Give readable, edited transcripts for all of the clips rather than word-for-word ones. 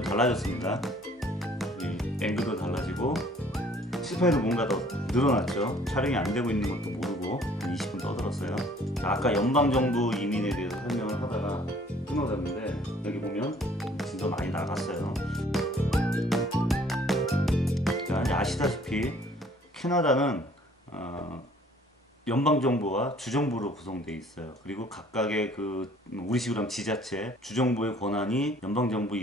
좀 달라졌습니다. 이 앵글도 달라지고 실판에도 뭔가 더 늘어났죠. 촬영이 안 되고 있는 것도 모르고 한 20분 떠들었어요. 아까 연방정부 이민에 대해서 설명을 하다가 끊어졌는데 여기 보면 진짜 많이 나갔어요. 자, 이제 아시다시피 캐나다는 연방정부와 주정부로 구성되어 있어요. 그리고 각각의 우리식으로 하면 지자체, 주정부의 권한이 연방정부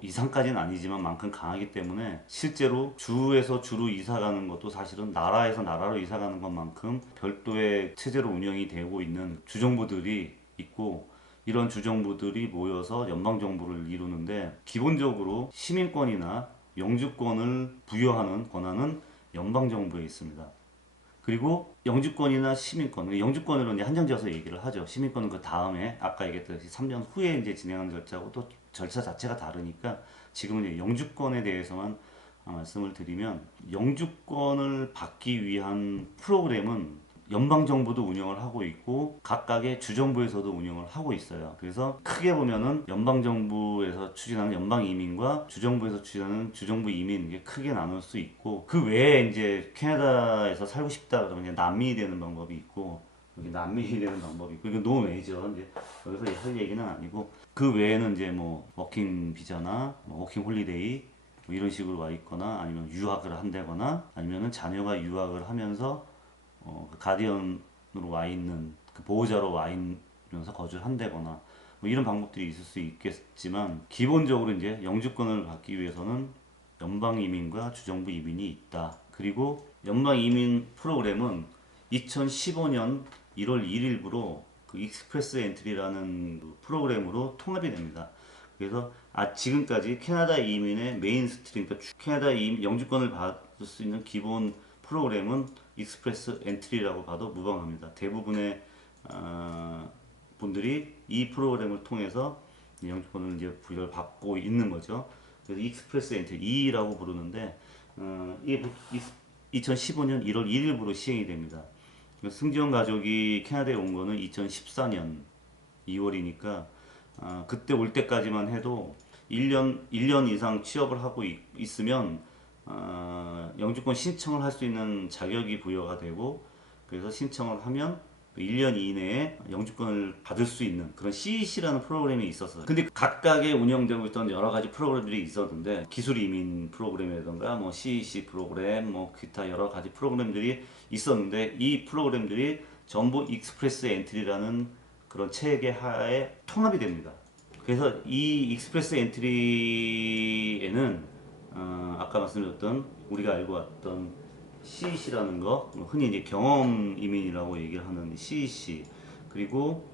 이상까지는 아니지만 만큼 강하기 때문에 실제로 주에서 주로 이사가는 것도 사실은 나라에서 나라로 이사가는 것만큼 별도의 체제로 운영이 되고 있는 주정부들이 있고, 이런 주정부들이 모여서 연방정부를 이루는데 기본적으로 시민권이나 영주권을 부여하는 권한은 연방정부에 있습니다. 그리고 영주권이나 시민권, 영주권으로 이제 한정지어서 얘기를 하죠. 시민권은 그 다음에 아까 얘기했듯이 3년 후에 이제 진행하는 절차고 또 절차 자체가 다르니까 지금은 이제 영주권에 대해서만 말씀을 드리면, 영주권을 받기 위한 프로그램은 연방정부도 운영을 하고 있고 각각의 주정부에서도 운영을 하고 있어요. 그래서 크게 보면은 연방정부에서 추진하는 연방이민과 주정부에서 추진하는 주정부 이민, 이게 크게 나눌 수 있고, 그 외에 이제 캐나다에서 살고 싶다 그러면 난민이 되는 방법이 있고, 여기 난민이 되는 방법이 있고, 이건 노웨이죠. 이제 여기서 할 얘기는 아니고, 그 외에는 이제 뭐 워킹 비자나 뭐 워킹 홀리데이 뭐 이런 식으로 와 있거나, 아니면 유학을 한다거나, 아니면은 자녀가 유학을 하면서 그 가디언으로 와 있는, 그 보호자로 와 있면서 거주를 한다거나 뭐 이런 방법들이 있을 수 있겠지만, 기본적으로 이제 영주권을 받기 위해서는 연방 이민과 주정부 이민이 있다. 그리고 연방 이민 프로그램은 2015년 1월 1일부로 그 익스프레스 엔트리라는 그 프로그램으로 통합이 됩니다. 그래서 지금까지 캐나다 이민의 메인 스트림, 그러니까 캐나다 영주권을 받을 수 있는 기본 프로그램은 익스프레스 엔트리라고 봐도 무방합니다. 대부분의 분들이 이 프로그램을 통해서 영주권을 이제 부여를 받고 있는 거죠. 그래서 익스프레스 엔트리 E라고 부르는데, 이게 2015년 1월 1일부로 시행이 됩니다. 승지원 가족이 캐나다에 온 거는 2014년 2월이니까 그때 올 때까지만 해도 1년 이상 취업을 하고 있으면 영주권 신청을 할 수 있는 자격이 부여가 되고, 그래서 신청을 하면 1년 이내에 영주권을 받을 수 있는 그런 CEC라는 프로그램이 있었어요. 근데 각각의 운영되고 있던 여러 가지 프로그램들이 있었는데, 기술 이민 프로그램이라던가 뭐 CEC 프로그램, 뭐 기타 여러 가지 프로그램들이 있었는데, 이 프로그램들이 전부 익스프레스 엔트리라는 그런 체계 하에 통합이 됩니다. 그래서 이 익스프레스 엔트리에는 아까 말씀드렸던 우리가 알고 왔던 CEC라는 거, 흔히 이제 경험 이민이라고 얘기를 하는 CEC, 그리고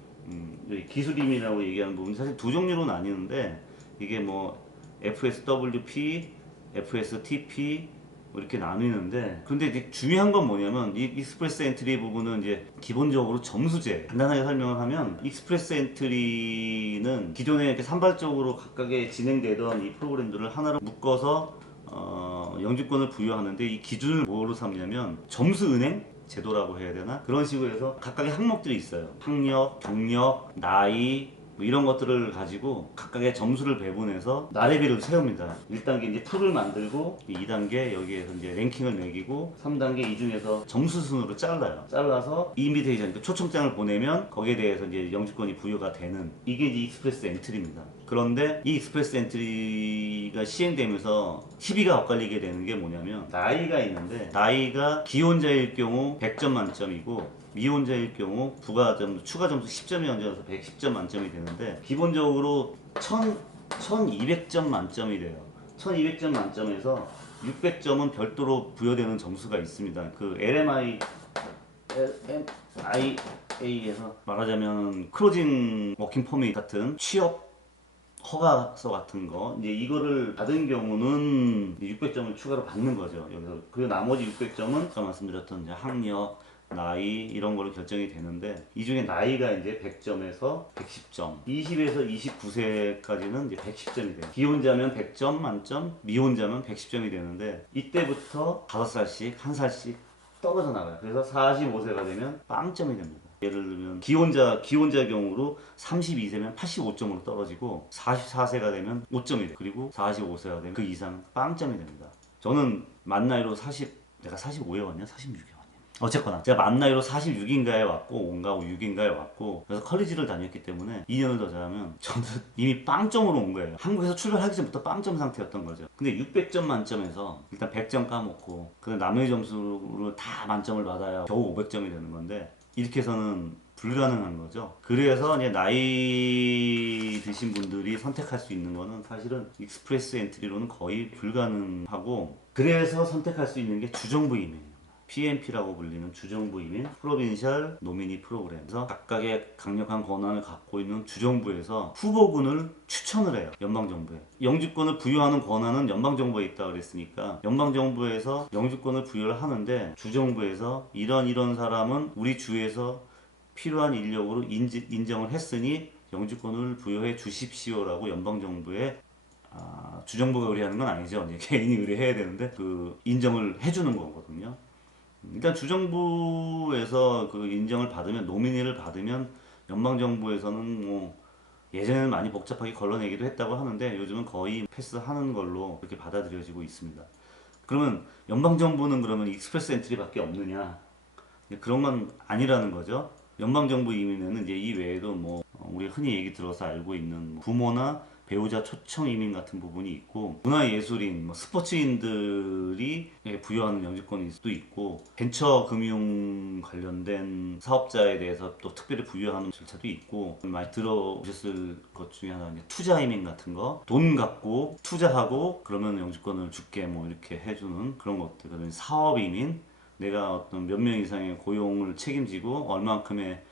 기술 이민이라고 얘기하는 부분이 사실 두 종류로 나뉘는데, 이게 뭐 FSWP, FSTP 뭐 이렇게 나뉘는데, 근데 이제 중요한 건 뭐냐면 이 익스프레스 엔트리 부분은 이제 기본적으로 점수제, 간단하게 설명을 하면 익스프레스 엔트리는 기존에 이렇게 산발적으로 각각의 진행되던 이 프로그램들을 하나로 묶어서 영주권을 부여하는데, 이 기준을 뭐로 삼냐면 점수은행 제도라고 해야 되나? 그런 식으로 해서 각각의 항목들이 있어요. 학력, 경력, 나이 뭐 이런 것들을 가지고 각각의 점수를 배분해서 나래비를 세웁니다. 1단계 이제 풀을 만들고, 2단계 여기에서 이제 랭킹을 매기고, 3단계 이 중에서 점수 순으로 잘라서 인비테이션, 그러니까 초청장을 보내면 거기에 대해서 이제 영주권이 부여가 되는, 이게 이제 익스프레스 엔트리입니다. 그런데 이 익스프레스 엔트리가 시행되면서 시비가 엇갈리게 되는 게 뭐냐면, 나이가 있는데, 나이가 기혼자일 경우 100점 만점이고 미혼자일 경우 추가 점수 10점이 얹어서 110점 만점이 되는데, 기본적으로 1200점 만점이 돼요. 1200점 만점에서 600점은 별도로 부여되는 점수가 있습니다. 그 LMIA에서 말하자면 클로징 워킹 퍼밋 같은 취업 허가서 같은 거, 이제 이거를 받은 경우는 600점을 추가로 받는 거죠. 여기서 그 나머지 600점은 아까 말씀드렸던 이제 학력, 나이 이런 걸로 결정이 되는데, 이 중에 나이가 이제 100점에서 110점, 20에서 29세까지는 이제 110점이 돼요. 기혼자면 100점 만점, 미혼자면 110점이 되는데, 이때부터 5살씩, 1살씩 떨어져 나가요. 그래서 45세가 되면 빵점이 됩니다. 예를 들면 기혼자 경우로 32세면 85점으로 떨어지고 44세가 되면 5점이 돼. 그리고 45세가 되면 그 이상 빵점이 됩니다. 저는 만 나이로 내가 45에 왔냐? 46에 왔냐? 어쨌거나 제가 만 나이로 46인가에 왔고 5인가 6인가에 왔고 그래서 컬리지를 다녔기 때문에 2년을 더 자면 저는 이미 빵점으로 온 거예요. 한국에서 출발하기 전부터 빵점 상태였던 거죠. 근데 600점 만점에서 일단 100점 까먹고 그 나머지 점수로 다 만점을 받아야 겨우 500점이 되는 건데 이렇게 해서는 불가능한 거죠. 그래서 이제 나이 드신 분들이 선택할 수 있는 거는 사실은 익스프레스 엔트리로는 거의 불가능하고 그래서 선택할 수 있는 게 주정부 이민입니다. PNP라고 불리는 주정부 이민 프로빈셜 노미니 프로그램에서 각각의 강력한 권한을 갖고 있는 주정부에서 후보군을 추천을 해요. 연방정부에. 영주권을 부여하는 권한은 연방정부에 있다고 그랬으니까 연방정부에서 영주권을 부여를 하는데 주정부에서 이런 사람은 우리 주에서 필요한 인력으로 인정을 했으니 영주권을 부여해 주십시오라고 연방정부에 주정부가 의뢰하는 건 아니죠. 개인이 의뢰해야 되는데 그 인정을 해주는 거거든요. 일단 주정부에서 그 인정을 받으면 노미니를 받으면 연방정부에서는 뭐 예전에는 많이 복잡하게 걸러내기도 했다고 하는데 요즘은 거의 패스하는 걸로 그렇게 받아들여지고 있습니다. 그러면 연방정부는 그러면 익스프레스 엔트리밖에 없느냐? 그런 건 아니라는 거죠. 연방정부 이민에는 이제 이 외에도 뭐 우리 흔히 얘기 들어서 알고 있는 부모나 배우자 초청 이민 같은 부분이 있고 문화예술인, 스포츠인들이 부여하는 영주권일 수도 있고 벤처 금융 관련된 사업자에 대해서 또 특별히 부여하는 절차도 있고 많이 들어보셨을 것 중에 하나는 투자 이민 같은 거 돈 갖고 투자하고 그러면 영주권을 줄게 뭐 이렇게 해주는 그런 것들 그다음에 사업 이민 내가 어떤 몇 명 이상의 고용을 책임지고 얼만큼의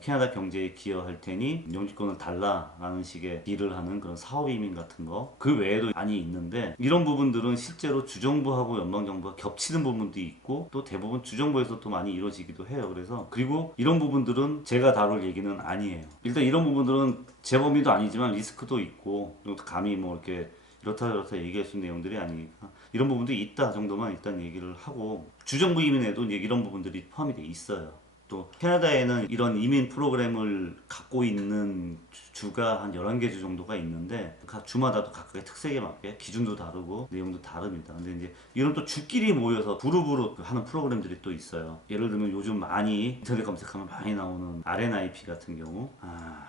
캐나다 경제에 기여할 테니 영주권을 달라라는 식의 딜을 하는 그런 사업 이민 같은 거 그 외에도 많이 있는데 이런 부분들은 실제로 주정부하고 연방정부가 겹치는 부분도 있고 또 대부분 주정부에서 또 많이 이루어지기도 해요. 그래서 그리고 이런 부분들은 제가 다룰 얘기는 아니에요. 일단 이런 부분들은 제 범위도 아니지만 리스크도 있고 감히 뭐 이렇게 이렇다 얘기할 수 있는 내용들이 아니니까 이런 부분들이 있다 정도만 일단 얘기를 하고 주정부 이민에도 이제 이런 부분들이 포함이 돼 있어요. 또 캐나다에는 이런 이민 프로그램을 갖고 있는 주가 한 11개 주 정도가 있는데 각 주마다도 각각의 특색에 맞게 기준도 다르고 내용도 다릅니다. 근데 이제 이런 또 주끼리 모여서 그룹으로 하는 프로그램들이 또 있어요. 예를 들면 요즘 많이 인터넷 검색하면 많이 나오는 RNIP 같은 경우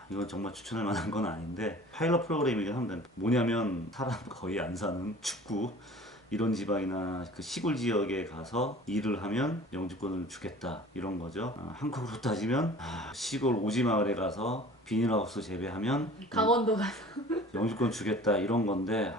이건 정말 추천할 만한 건 아닌데 파일럿 프로그램이긴 한데 뭐냐면 사람 거의 안 사는 축구 이런 지방이나 그 시골 지역에 가서 일을 하면 영주권을 주겠다 이런 거죠. 한국으로 따지면 시골 오지마을에 가서 비닐하우스 재배하면 강원도 가서 영주권 주겠다 이런 건데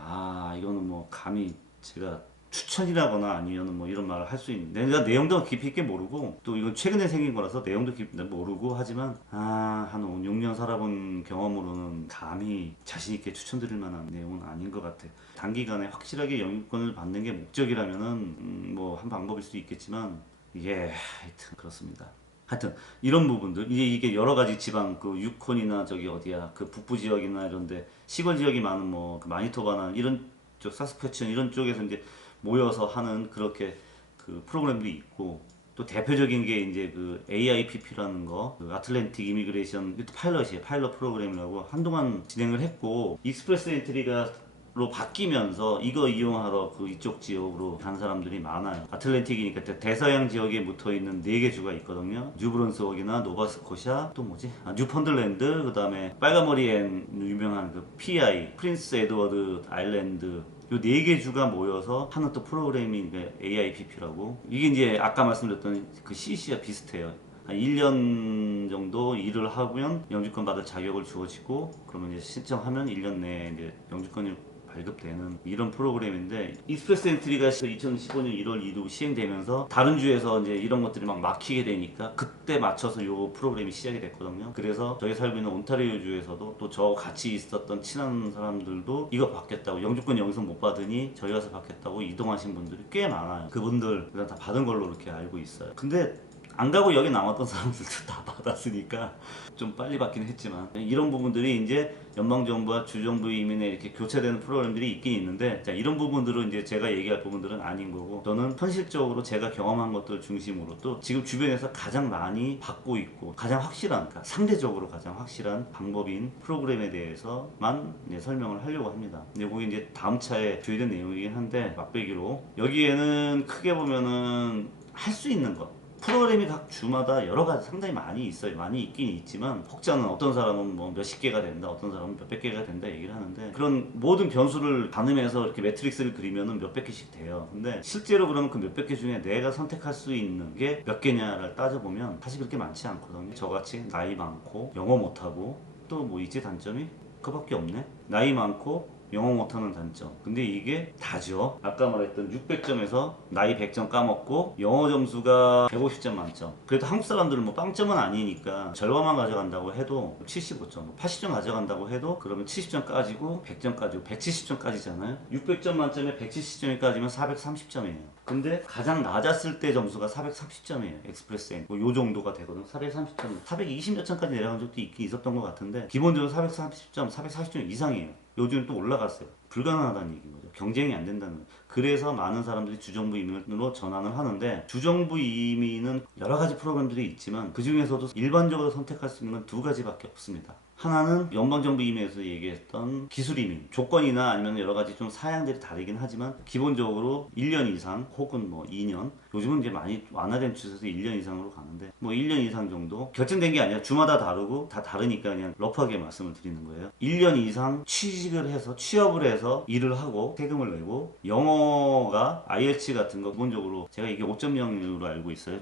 이거는 뭐 감히 제가 추천이라거나 아니면 뭐 이런 말을 할 수 있는 내가 내용도 깊이 있게 모르고 또 이건 최근에 생긴 거라서 내용도 깊이 모르고 하지만 한 5, 6년 살아본 경험으로는 감히 자신 있게 추천드릴 만한 내용은 아닌 것 같아. 단기간에 확실하게 영주권을 받는 게 목적이라면은 뭐 한 방법일 수도 있겠지만 이게 하여튼 그렇습니다. 하여튼 이런 부분들 이게 여러 가지 지방 그 유콘이나 저기 어디야 그 북부 지역이나 이런데 시골 지역이 많은 뭐그 마니토바나 이런 쪽 사스캐츄언 이런 쪽에서 이제 모여서 하는 그렇게 그 프로그램도 있고 또 대표적인 게 이제 그 AIPP라는 거, 그 아틀랜틱 이미그레이션 이것도 파일럿이에요. 파일럿 프로그램이라고 한동안 진행을 했고 익스프레스 엔트리가 로 바뀌면서 이거 이용하러 그 이쪽 지역으로 간 사람들이 많아요. 아틀랜틱이니까 대서양 지역에 붙어 있는 4개 주가 있거든요. 뉴브런스웍이나 노바스코샤 또 뭐지? 뉴펀들랜드 그다음에 빨간머리엔 유명한 그 PI 프린스 에드워드 아일랜드 요 4개 주가 모여서 하는 또 프로그램이 AIPP라고 이게 이제 아까 말씀드렸던 그 CC와 비슷해요. 한 1년 정도 일을 하면 영주권 받을 자격을 주어지고 그러면 이제 신청하면 1년 내에 이제 영주권이 발급되는 이런 프로그램인데 익스프레스 엔트리가 2015년 1월 2일 시행되면서 다른 주에서 이제 이런 것들이 막 막히게 되니까 그때 맞춰서 이 프로그램이 시작이 됐거든요. 그래서 저희 살고 있는 온타리오 주에서도 또 저 같이 있었던 친한 사람들도 이거 받겠다고 영주권 여기서 못 받으니 저희 가서 받겠다고 이동하신 분들이 꽤 많아요. 그분들 다 받은 걸로 이렇게 알고 있어요. 근데 안 가고 여기 남았던 사람들도 다 받았으니까 좀 빨리 받긴 했지만 이런 부분들이 이제 연방정부와 주정부 이민에 이렇게 교체되는 프로그램들이 있긴 있는데 자, 이런 부분들은 이제 제가 얘기할 부분들은 아닌 거고 저는 현실적으로 제가 경험한 것들 중심으로 또 지금 주변에서 가장 많이 받고 있고 가장 확실한 그러니까 상대적으로 가장 확실한 방법인 프로그램에 대해서만 설명을 하려고 합니다. 근데 거기 이제 다음 차에 조회된 내용이긴 한데 맛배기로 여기에는 크게 보면은 할 수 있는 것 프로그램이 각 주마다 여러 가지 상당히 많이 있어요. 많이 있긴 있지만 혹자는 어떤 사람은 뭐 몇십 개가 된다, 어떤 사람은 몇백 개가 된다 얘기를 하는데 그런 모든 변수를 가늠해서 이렇게 매트릭스를 그리면은 몇백 개씩 돼요. 근데 실제로 그러면 그 몇백 개 중에 내가 선택할 수 있는 게 몇 개냐를 따져보면 사실 그렇게 많지 않거든요. 저같이 나이 많고 영어 못하고 또 뭐 있지 단점이? 그밖에 없네. 나이 많고 영어 못하는 단점. 근데 이게 다죠. 아까 말했던 600점에서 나이 100점 까먹고 영어 점수가 150점 만점. 그래도 한국 사람들은 뭐 빵점은 아니니까 절반만 가져간다고 해도 75점, 80점 가져간다고 해도 그러면 70점 까지고 100점 까지고 170점 까지잖아요. 600점 만점에 170점이 까지면 430점이에요. 근데 가장 낮았을 때 점수가 430점이에요. 엑스프레스 N. 뭐 요 정도가 되거든. 430점, 420몇 점까지 내려간 적도 있긴 있었던 것 같은데 기본적으로 430점, 440점 이상이에요. 요즘 또 올라갔어요. 불가능하다는 얘기인 거죠. 경쟁이 안 된다는 거죠. 그래서 많은 사람들이 주정부 이민으로 전환을 하는데 주정부 이민은 여러 가지 프로그램들이 있지만 그 중에서도 일반적으로 선택할 수 있는 건 두 가지밖에 없습니다. 하나는 연방정부 이민에서 얘기했던 기술 이민 조건이나 아니면 여러 가지 좀 사양들이 다르긴 하지만 기본적으로 1년 이상 혹은 뭐 2년 요즘은 이제 많이 완화된 추세에서 1년 이상으로 가는데 뭐 1년 이상 정도 결정된 게 아니라 주마다 다르고 다 다르니까 그냥 러프하게 말씀을 드리는 거예요. 1년 이상 취직을 해서 취업을 해서 일을 하고 세금을 내고 영어가 IELTS 같은 거 기본적으로 제가 이게 5.0으로 알고 있어요.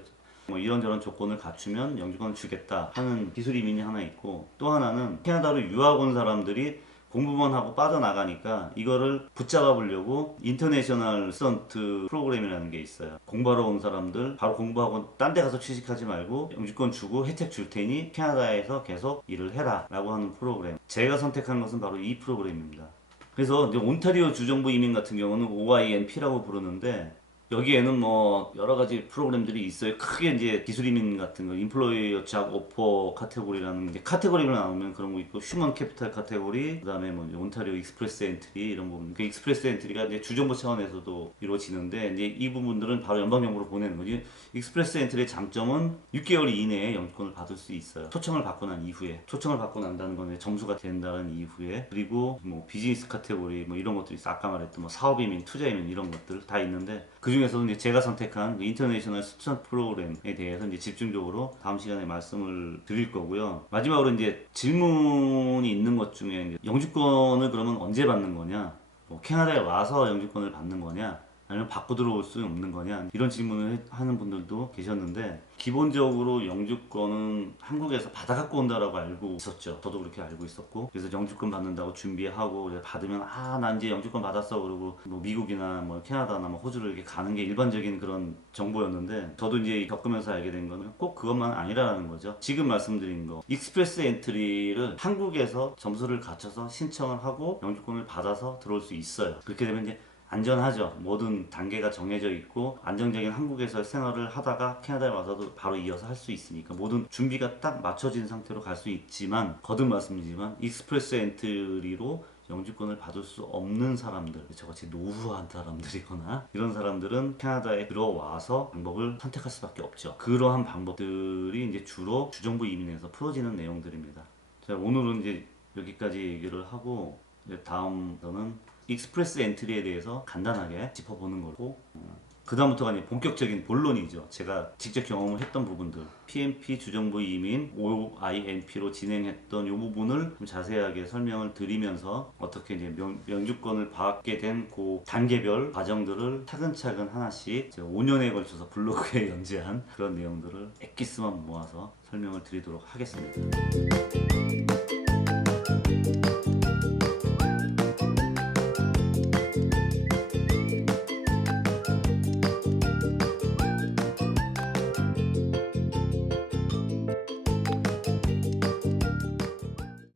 뭐 이런저런 조건을 갖추면 영주권을 주겠다 하는 기술 이민이 하나 있고 또 하나는 캐나다로 유학 온 사람들이 공부만 하고 빠져나가니까 이거를 붙잡아 보려고 인터내셔널 스턴트 프로그램이라는 게 있어요. 공부하러 온 사람들 바로 공부하고 딴 데 가서 취직하지 말고 영주권 주고 혜택 줄 테니 캐나다에서 계속 일을 해라 라고 하는 프로그램. 제가 선택한 것은 바로 이 프로그램입니다. 그래서 이제 온타리오 주정부 이민 같은 경우는 OINP라고 부르는데 여기에는 뭐 여러 가지 프로그램들이 있어요. 크게 이제 기술 이민 같은 거, 인플로이어 잡 오퍼 카테고리라는 이제 카테고리로 나오면 그런 거 있고, 휴먼 캐피탈 카테고리, 그다음에 뭐 이제 온타리오 익스프레스 엔트리 이런 부분. 그 익스프레스 엔트리가 이제 주정부 차원에서도 이루어지는데 이제 이 부분들은 바로 연방정부로 보내는 거지. 익스프레스 엔트리의 장점은 6개월 이내에 영주권을 받을 수 있어요. 초청을 받고 난 이후에. 초청을 받고 난다는 건 점수가 된다는 이후에. 그리고 뭐 비즈니스 카테고리 뭐 이런 것들이 있어. 아까 말했던 뭐 사업 이민, 투자 이민 이런 것들 다 있는데 그 중에서도 이제 제가 선택한 인터내셔널 스튜던트 프로그램에 대해서 이제 집중적으로 다음 시간에 말씀을 드릴 거고요. 마지막으로 이제 질문이 있는 것 중에 이제 영주권을 그러면 언제 받는 거냐? 뭐 캐나다에 와서 영주권을 받는 거냐? 아니면 받고 들어올 수 없는 거냐 이런 질문을 하는 분들도 계셨는데 기본적으로 영주권은 한국에서 받아 갖고 온다라고 알고 있었죠. 저도 그렇게 알고 있었고 그래서 영주권 받는다고 준비하고 받으면 난 이제 영주권 받았어 그러고 뭐 미국이나 뭐 캐나다나 뭐 호주를 이렇게 가는 게 일반적인 그런 정보였는데 저도 이제 겪으면서 알게 된 거는 꼭 그것만 아니라는 거죠. 지금 말씀드린 거 익스프레스 엔트리를 한국에서 점수를 갖춰서 신청을 하고 영주권을 받아서 들어올 수 있어요. 그렇게 되면 이제 안전하죠. 모든 단계가 정해져 있고 안정적인 한국에서 생활을 하다가 캐나다에 와서도 바로 이어서 할 수 있으니까 모든 준비가 딱 맞춰진 상태로 갈 수 있지만 거듭 말씀드리지만 익스프레스 엔트리로 영주권을 받을 수 없는 사람들 저같이 노후한 사람들이거나 이런 사람들은 캐나다에 들어와서 방법을 선택할 수밖에 없죠. 그러한 방법들이 이제 주로 주정부 이민에서 풀어지는 내용들입니다. 자, 오늘은 이제 여기까지 얘기를 하고 이제 다음서는 익스프레스 엔트리에 대해서 간단하게 짚어보는 거고 그 다음부터가 이제 본격적인 본론이죠. 제가 직접 경험을 했던 부분들 PNP 주정부 이민 OINP로 진행했던 이 부분을 좀 자세하게 설명을 드리면서 어떻게 이제 영주권을 받게 된 그 단계별 과정들을 차근차근 하나씩 제가 5년에 걸쳐서 블로그에 연재한 그런 내용들을 엑기스만 모아서 설명을 드리도록 하겠습니다.